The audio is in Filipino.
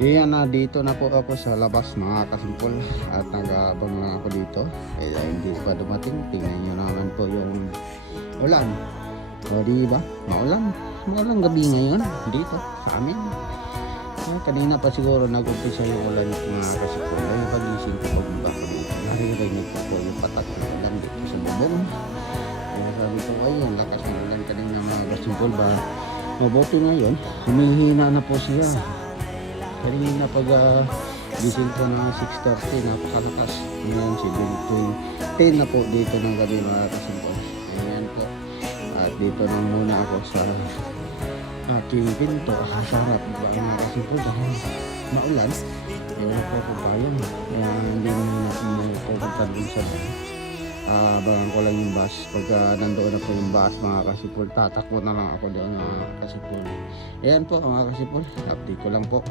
Iyan na, dito na po ako sa labas mga kasimpol at nag-aabang lang ako dito. Hindi pa dumating. Tingnan nyo naman po yung ulan. O diba? Maulan. Maulan gabi ngayon dito sa amin. Kanina pa siguro nag-umpisa yung ulan mga kasimpol. Ay pagising ko pagbuka ko dito. Naririnig ko po yung patak ng ulan dito sa bubong. Kaya sabi ko, ay ang lakas ng ulan kanina mga kasimpol ba? Mabuti ngayon, humihina na po siya. Kanina pag gising ko na 6:30, napakalakas. Ngayon 7:10 na po dito ng gabi mga kasimpol. Ayan po. At dito na muna ako sa aking pinto. Sarap ba mga kasimpol dahil maulan. Ayan po po tayo. Kaya hindi na natin pupunta dun sa abangan ko lang yung bus. Pagka nandoon na po yung bus mga kasimpol, tatakbo na lang ako doon mga kasimpol. Ayan po mga kasimpol. Update ko lang po.